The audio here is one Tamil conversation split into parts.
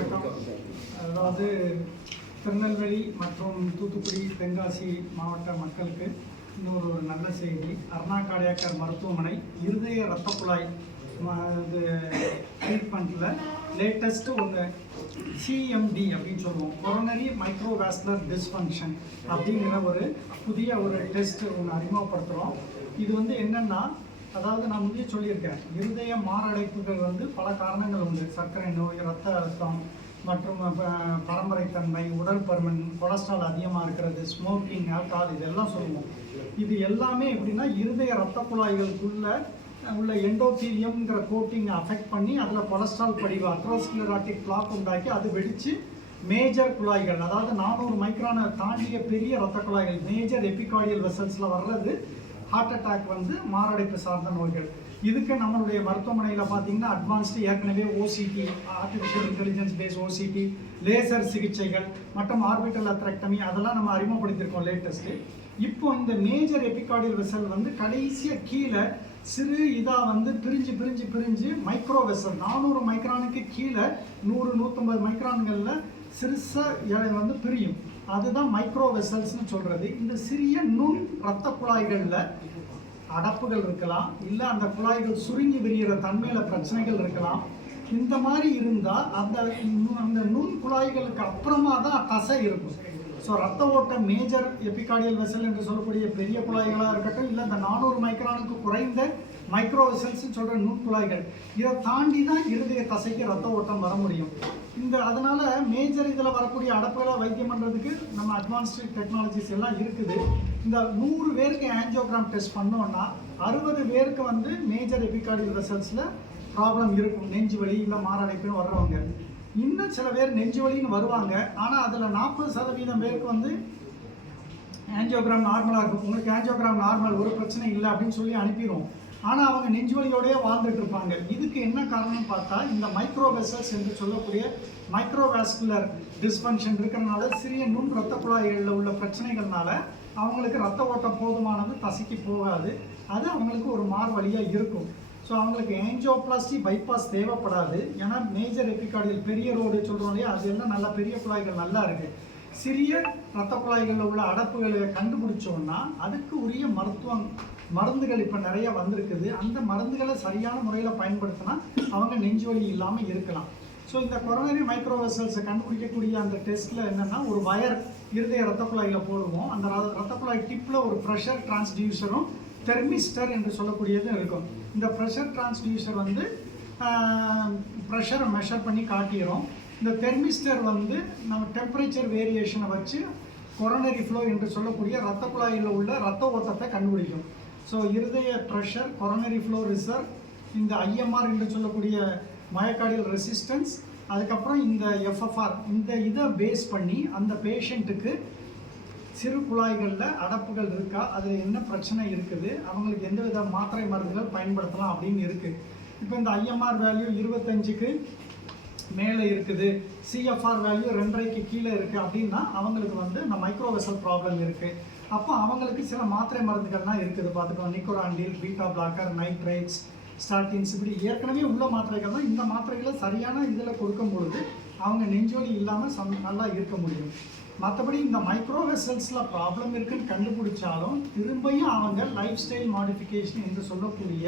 வணக்கம். அதாவது திருநெல்வேலி மற்றும் தூத்துக்குடி தென்காசி மாவட்ட மக்களுக்கு இன்னொரு ஒரு நல்ல செய்தி. அருணா கார்டியாக்கர் மருத்துவமனை இருதய இரத்த குழாய் ம- இது ட்ரீட்மெண்ட்டில் லேட்டஸ்ட்டு ஒன்று சிஎம்டி அப்படின்னு சொல்லுவோம். கொரோனரி மைக்ரோவாஸ்குலர் டிஸ்ஃபங்க்ஷன் அப்படிங்கிற ஒரு புதிய ஒரு டெஸ்ட் ஒன்று அறிமுகப்படுத்துகிறோம் இது வந்து என்னென்னா அதாவது நான் முன்னே சொல்லியிருக்கேன் இருதய மாரடைப்புகள் வந்து பல காரணங்கள் உண்டு. சர்க்கரை நோய் ரத்த அழுத்தம் மற்றும் பரம்பரைத்தன்மை உடல் பருமன் கொலஸ்ட்ரால் அதிகமாக இருக்கிறது ஸ்மோக்கிங் ஆல்கஹால் இதெல்லாம் சொல்லுவோம். இது எல்லாமே எப்படின்னா இருதய ரத்த குழாய்களுக்குள்ள உள்ள எண்டோதீலியம்ங்கிற கோட்டிங் அஃபெக்ட் பண்ணி அதில் கொலஸ்ட்ரால் படிவு அத்ரோஸ்கிலராட்டிக் பிளாக் உண்டாக்கி அது வெடித்து மேஜர் குழாய்கள் அதாவது நானூறு மைக்ரானை தாண்டிய பெரிய ரத்த குழாய்கள் மேஜர் எபிகார்டியல் வெசல்ஸில் வர்றது ஹார்ட் அட்டாக் வந்து மாரடைப்பு சார்ந்த நோய்கள். இதுக்கு நம்மளுடைய மருத்துவமனையில் பார்த்தீங்கன்னா அட்வான்ஸ்டு ஏற்கனவே OCT artificial intelligence base OCT laser சிகிச்சைகள் மற்றும் ஆர்பிட்டல் அத்ரெக்டமி அதெல்லாம் நம்ம அறிமுகப்படுத்தியிருக்கோம் லேட்டஸ்ட்டு இப்போ இந்த மேஜர் எபிகார்டியல் வெசல் வந்து கடைசியாக கீழே சிறு இதாக வந்து பிரிஞ்சு பிரிஞ்சு பிரிஞ்சு மைக்ரோ வெசல் நானூறு மைக்ரானுக்கு கீழே நூறு நூற்றம்பது மைக்ரான்களில் சிறுசாக வந்து பிரியும். அதுதான் மைக்ரோ வெசல்ஸ்னு சொல்கிறது இந்த சிறிய நுண் இரத்த குழாய்களில் அடப்புகள் இருக்கலாம். இல்லை அந்த குழாய்கள் சுருங்கி விரிகிற தன்மையில் பிரச்சனைகள் இருக்கலாம். இந்த மாதிரி இருந்தால் அந்த அந்த நுண் குழாய்களுக்கு அப்புறமா தான் தசை இருக்கும். ஸோ ரத்த ஓட்டம் மேஜர் எபிகார்டியல் வெசல் என்று சொல்லக்கூடிய பெரிய குழாய்களாக இருக்கட்டும் இல்லை இந்த நானூறு மைக்ரானுக்கு குறைந்த மைக்ரோ சொல்கிற நுண்குழாய்கள். இதை தாண்டி தான் இருதய தசைக்கு ரத்த ஓட்டம் வர முடியும். இந்த அதனால் மேஜர் இதில் வரக்கூடிய அடப்புகளை வைத்தியம் பண்ணுறதுக்கு நம்ம அட்வான்ஸ்டு டெக்னாலஜிஸ் எல்லாம் இருக்குது. இந்த நூறு பேருக்கு ஆஞ்சியோகிராம் டெஸ்ட் பண்ணோம்னா அறுபது பேருக்கு வந்து மேஜர் எபிகார்டியல் வெசல்ஸில் ப்ராப்ளம் இருக்கும். நெஞ்சு வலி இல்லை மாரடைப்புன்னு வர்றவங்க. இன்னும் சில பேர் நெஞ்சு வலின்னு வருவாங்க. ஆனால் அதில் நாற்பது சதவீதம் பேருக்கு வந்து ஆன்ஜியோகிராம் நார்மலாக இருக்கும். உங்களுக்கு ஆன்ஜியோகிராம் நார்மல் ஒரு பிரச்சனை இல்லை அப்படின்னு சொல்லி அனுப்பிடுவோம் ஆனால் அவங்க நெஞ்சுவலியோடையே வாழ்ந்துட்டு இருப்பாங்க. இதுக்கு என்ன காரணம்னு பார்த்தா இந்த மைக்ரோவெசல்ஸ் என்று சொல்லக்கூடிய மைக்ரோவாஸ்குலர் டிஸ்ஃபங்க்ஷன் இருக்கிறனால சிறிய நுண் ரத்த குழாய்களில் உள்ள பிரச்சனைகள்னால அவங்களுக்கு ரத்த ஓட்டம் போதுமானது தசைக்கு போகாது. அது அவங்களுக்கு ஒரு மார்வழியாக இருக்கும். ஸோ அவங்களுக்கு ஏஞ்சியோபிளாஸ்டி பைபாஸ் தேவைப்படாது. ஏன்னா மேஜர் எபிகார்டியல் பெரிய ரோடு சொல்கிறோம் இல்லையா? அது எல்லாம் நல்ல பெரிய குழாய்கள் நல்லா இருக்குது சிறிய இரத்த குழாய்களில் உள்ள அடப்புகளை கண்டுபிடிச்சோன்னா அதுக்கு உரிய மருத்துவம் மருந்துகள் இப்போ நிறைய வந்திருக்குது. அந்த மருந்துகளை சரியான முறையில் பயன்படுத்தினா அவங்க நெஞ்சுவலி இல்லாமல் இருக்கலாம். ஸோ இந்த கொரோனரி மைக்ரோவெசல்ஸை கண்டுபிடிக்கக்கூடிய அந்த டெஸ்ட்டில் என்னென்னா ஒரு வயர் இருதய ரத்த குழாயில் போடுவோம். அந்த ரத்த குழாய் டிப்பில் ஒரு ப்ரெஷர் டிரான்ஸ்டியூசரும் தெர்மிஸ்டர் என்று சொல்லக்கூடியதும் இருக்கும். இந்த ப்ரெஷர் டிரான்ஸ்டியூசர் வந்து ப்ரெஷரை மெஷர் பண்ணி காட்டிடும் இந்த தெர்மிஸ்டர் வந்து நம்ம டெம்பரேச்சர் வேரியேஷனை வச்சு கொரோனரி ஃப்ளோ என்று சொல்லக்கூடிய ரத்த குழாயில் உள்ள ரத்த ஓட்டத்தை கண்டுபிடிக்கும். ஸோ இருதய ப்ரெஷர் கொரோனரி ஃப்ளோ ரிசர்வ் இந்த ஐஎம்ஆர் என்று சொல்லக்கூடிய மயக்காடியல் ரெசிஸ்டன்ஸ் அதுக்கப்புறம் இந்த எஃப்எஃப்ஆர் இந்த இதை பேஸ் பண்ணி அந்த பேஷண்ட்டுக்கு சிறு குழாய்களில் அடப்புகள் இருக்கா அதில் என்ன பிரச்சனை இருக்குது அவங்களுக்கு எந்த வித மாத்திரை மருந்துகள் பயன்படுத்தலாம் அப்படின்னு இருக்குது இப்போ இந்த ஐஎம்ஆர் வேல்யூ இருபத்தஞ்சுக்கு மேலே இருக்குது. சிஎஃப்ஆர் வேல்யூ ரெண்டரைக்கு கீழே இருக்குது அப்படின்னா அவங்களுக்கு வந்து இந்த மைக்ரோவெசல் ப்ராப்ளம் இருக்குது அப்போ அவங்களுக்கு சில மாத்திரை மருந்துகள்லாம் இருக்குது. பார்த்துக்கோங்க nicorandil beta blocker nitrates statins இப்படி ஏற்கனவே உள்ள மாத்திரைகள் தான். இந்த மாத்திரைகளை சரியான இதில் கொடுக்கும் பொழுது அவங்க நெஞ்சோலி இல்லாமல் சம் நல்லா இருக்க முடியும். மற்றபடி இந்த மைக்ரோ வெசல்ஸில் ப்ராப்ளம் இருக்குன்னு கண்டுபிடிச்சாலும் திரும்பியும் அவங்க லைஃப் ஸ்டைல் மாடிஃபிகேஷன் என்று சொல்லக்கூடிய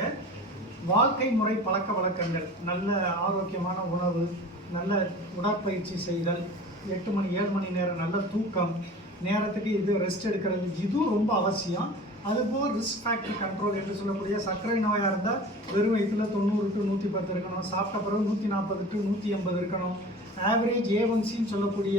வாழ்க்கை முறை பழக்க வழக்கங்கள் நல்ல ஆரோக்கியமான உணவு நல்ல உடற்பயிற்சி செய்தல் எட்டு மணி ஏழு மணி நேரம் நல்ல தூக்கம் நேரத்துக்கு இது ரெஸ்ட் எடுக்கிறது இதுவும் ரொம்ப அவசியம். அதுபோல் ரிஸ்க் ஃபேக்டர் கண்ட்ரோல் என்று சொல்லக்கூடிய சர்க்கரை நோயாக இருந்தால் வெறும் வயிற்றுல தொண்ணூறு டு நூற்றி பத்து இருக்கணும். சாப்பிட்ட பிறகு நூற்றி நாற்பது டு நூற்றி எண்பது இருக்கணும். ஆவரேஜ் ஏவன்சின்னு சொல்லக்கூடிய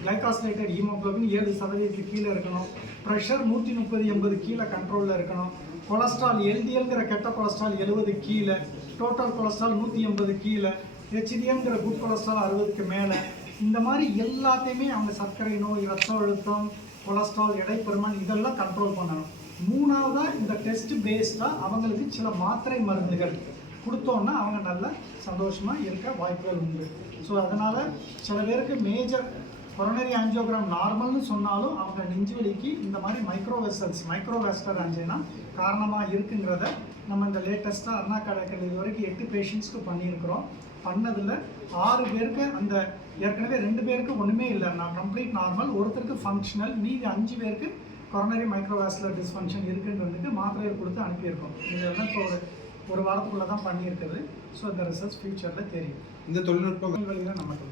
கிளைகாசிலேட்டட் ஹீமோக்ளோபின் ஏழு சதவீதத்துக்கு கீழே இருக்கணும். ப்ரெஷர் நூற்றி முப்பது எண்பது கீழே கண்ட்ரோலில் இருக்கணும். கொலஸ்ட்ரால் எல்டிஎல்ங்கிற கெட்ட கொலஸ்ட்ரால் எழுபது கீழே டோட்டல் கொலஸ்ட்ரால் நூற்றி எண்பது கீழே ஹெச்டிஎம்ங்கிற குட் கொலஸ்ட்ரால் அறுபதுக்கு மேலே. இந்த மாதிரி எல்லாத்தையுமே அவங்க சர்க்கரை நோய் ரத்த அழுத்தம் கொலஸ்ட்ரால் எடை இதெல்லாம் கண்ட்ரோல் பண்ணணும். மூணாவதாக இந்த டெஸ்ட் பேஸ்டாக அவங்களுக்கு சில மாத்திரை மருந்துகள் கொடுத்தோன்னா அவங்க நல்லா சந்தோஷமாக இருக்க வாய்ப்புகள் உண்டு. ஸோ அதனால் சில பேருக்கு மேஜர் கொரோனரி ஆஞ்சியோகிராம் நார்மல்னு சொன்னாலும் அவங்க நெஞ்சு வலிக்கு இந்த மாதிரி மைக்ரோவெசல்ஸ் மைக்ரோவாஸ்கர் ஆஞ்சினா காரணமாக இருக்குங்கிறத நம்ம இந்த லேட்டஸ்ட்டாக அண்ணா கடைக்கல் இது வரைக்கும் எட்டு பேஷண்ட்ஸ்க்கு பண்ணியிருக்கிறோம். பண்ணதில் ஆறு பேருக்கு அந்த ஏற்கனவே ரெண்டு பேருக்கு ஒன்றுமே இல்லை. நான் கம்ப்ளீட் நார்மல் ஒருத்தருக்கு ஃபங்க்ஷனல் மீதி அஞ்சு பேருக்கு கொரோனரி மைக்ரோவாஸ்குலர் டிஸ்ஃபங்க்ஷன் இருக்குன்னு வந்துட்டு மாத்திரைகள் கொடுத்து அனுப்பியிருக்கோம். இதெல்லாம் இப்போ ஒரு ஒரு வாரத்துக்குள்ளே தான் பண்ணியிருக்குது. ஸோ இந்த ரிசல்ட்ஸ் ஃபியூச்சரில் தெரியும். இந்த தொழில்நுட்பம் வழியில் நமக்கு